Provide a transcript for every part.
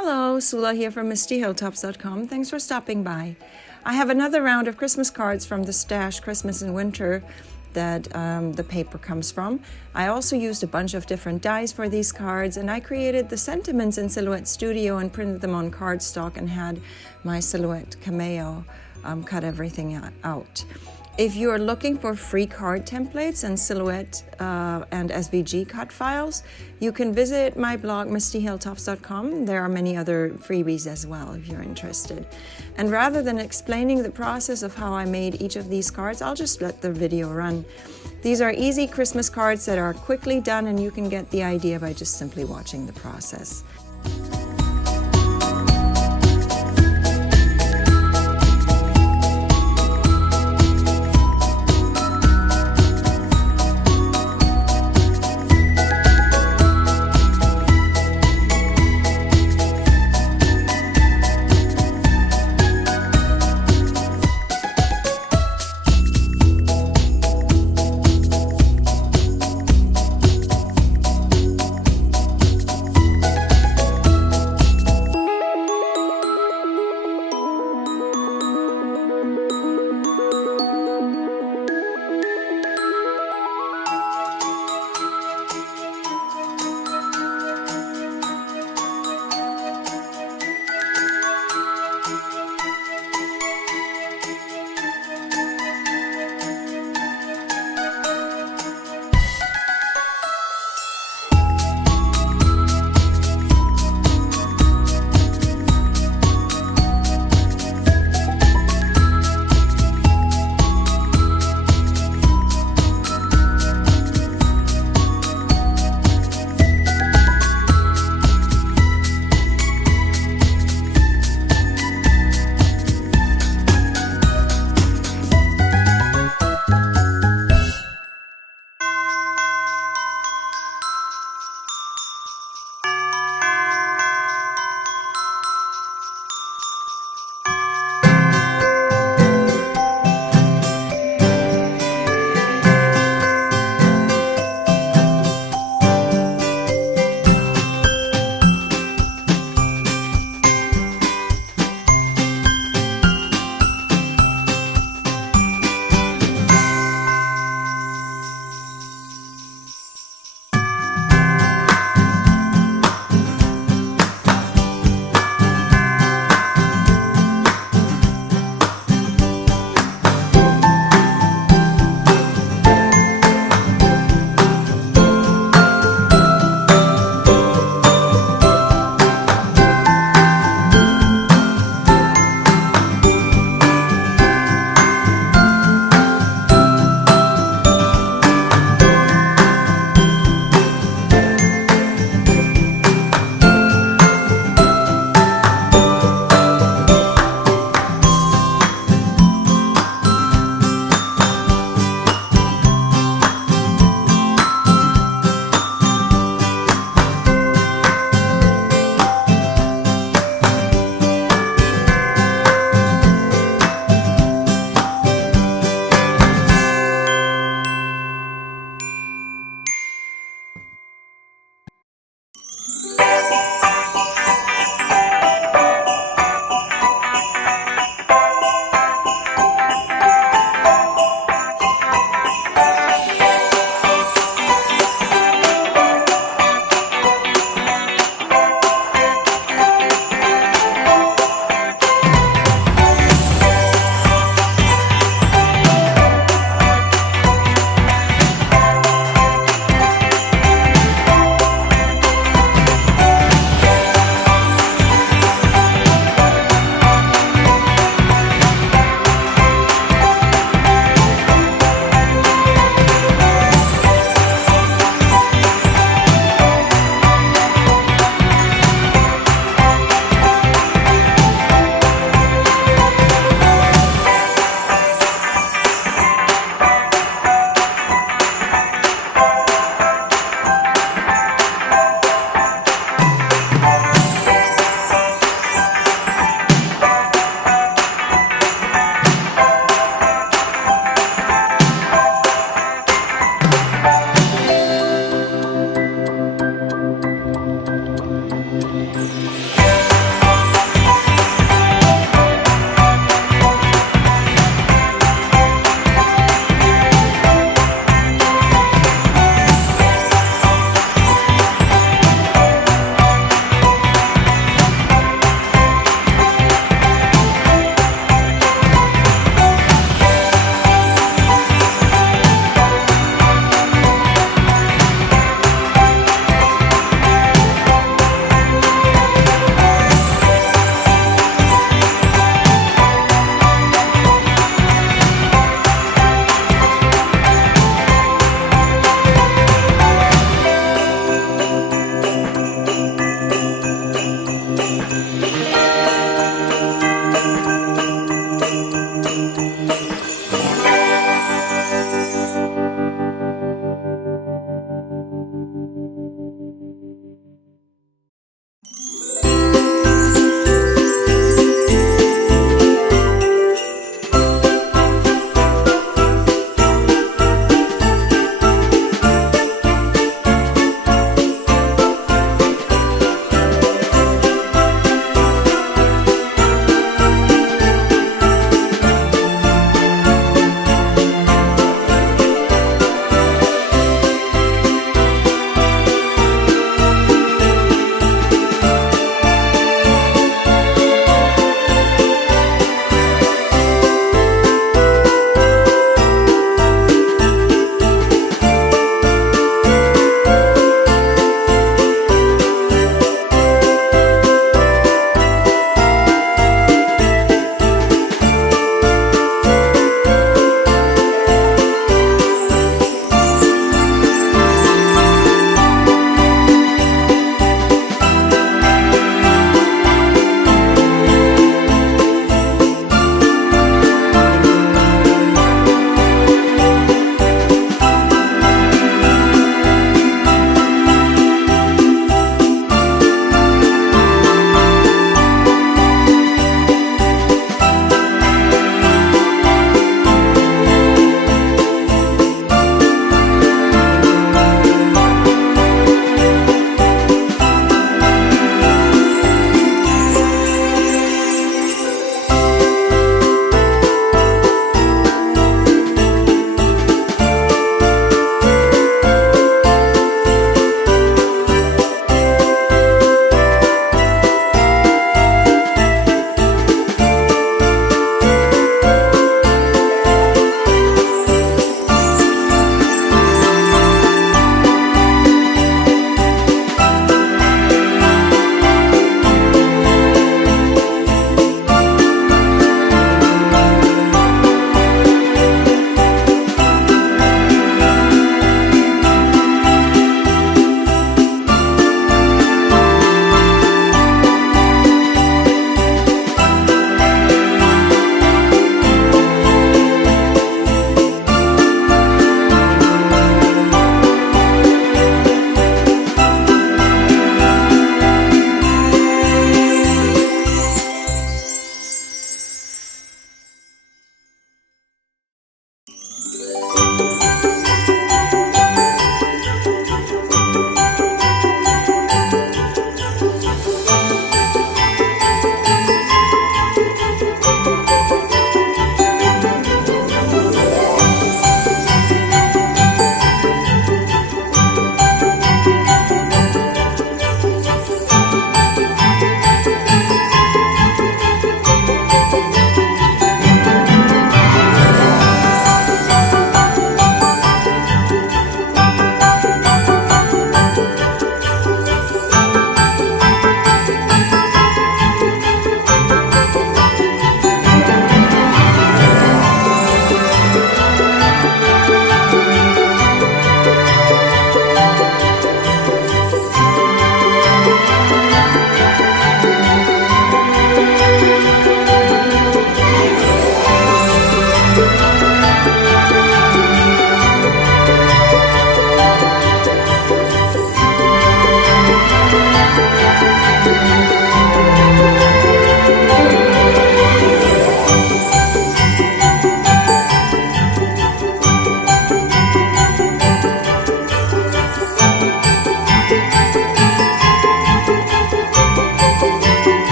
Hello, Sula here from MistyHilltops.com. Thanks for stopping by. I have another round of Christmas cards from the stash Christmas and Winter that the paper comes from. I also used a bunch of different dies for these cards, and I created the sentiments in Silhouette Studio and printed them on cardstock and had my Silhouette Cameo cut everything out. If you're looking for free card templates and Silhouette and SVG cut files, you can visit my blog, MistyHilltops.com. There are many other freebies as well if you're interested. And rather than explaining the process of how I made each of these cards, I'll just let the video run. These are easy Christmas cards that are quickly done, and you can get the idea by just simply watching the process.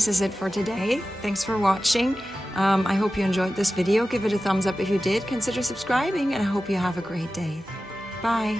this is it for today. Thanks for watching. I hope you enjoyed this video. Give it a thumbs up if you did. Consider subscribing, and I hope you have a great day. Bye.